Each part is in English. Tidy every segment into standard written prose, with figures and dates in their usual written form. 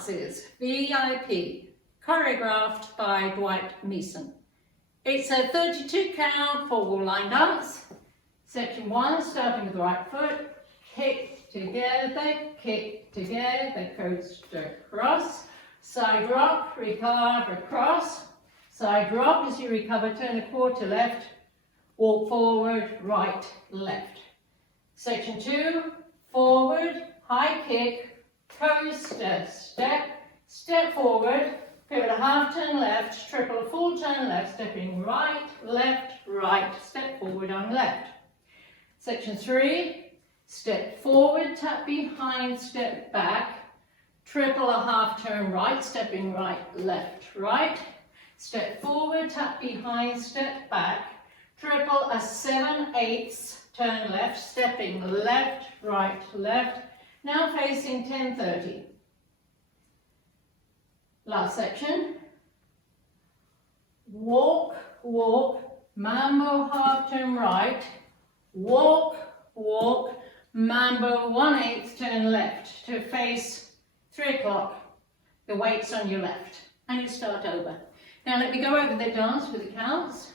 dance is VIP, choreographed by Dwight Meason. It's a 32 count 4-wall line dance. Section 1, starting with the right foot, kick together, coast across, side rock, recover across, side rock as you recover, turn a quarter left, walk forward, right, left. Section 2, forward, high kick, coaster, step forward, pivot a half turn left, triple a full turn left, stepping right, step forward on left. Section 3, step forward, tap behind, step back, triple a half turn right, stepping right, right, step forward, tap behind, step back, triple a 7/8 turn left, stepping left, left, now facing 10:30. Last section, walk, mambo half turn right, walk, mambo 1/8 turn left to face 3 o'clock, the weight's on your left, and you start over. Now let me go over the dance with the counts.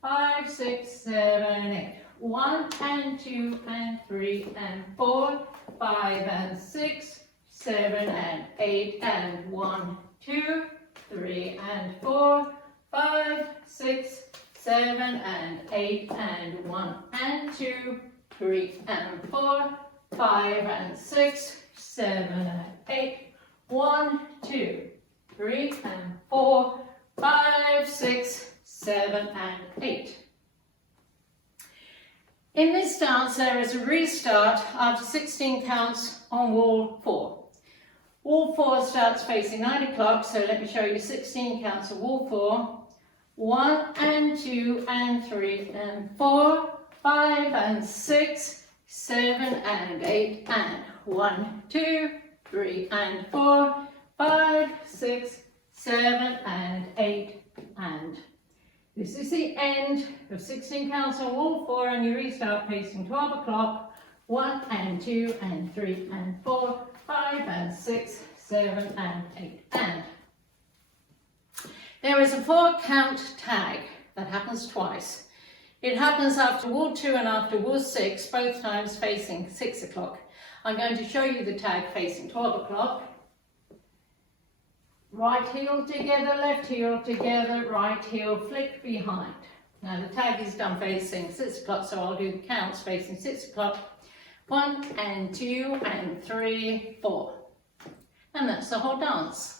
5, 6, 7, 8. 1 and 2 and 3 and 4, 5 and 6, 7 and 8 and 1, 2, 3 and 4, 5, 6, 7 and 8 and 1 and 2, 3 and 4, 5 and 6, 7 and 8, 1, 2, 3 and 4, 5, 6, 7 and 8. In this dance there is a restart after 16 counts on wall 4. Wall 4 starts facing 9 o'clock, so let me show you 16 counts of wall 4. 1 and 2 and 3 and 4, 5 and 6, 7 and 8 and 1, 2, 3 and 4, 5, 6, 7 and 8 and. This is the end of 16 counts on wall 4, and you restart facing 12 o'clock, 1 and 2 and 3 and 4, 5 and 6, 7 and 8 and. There is a 4 count tag that happens twice. It happens after wall 2 and after wall 6, both times facing 6 o'clock. I'm going to show you the tag facing 12 o'clock. Right heel together, left heel together, right heel flick behind. Now the tag is done facing 6 o'clock, so I'll do the counts facing 6 o'clock. 1 and 2 and 3, 4. And that's the whole dance.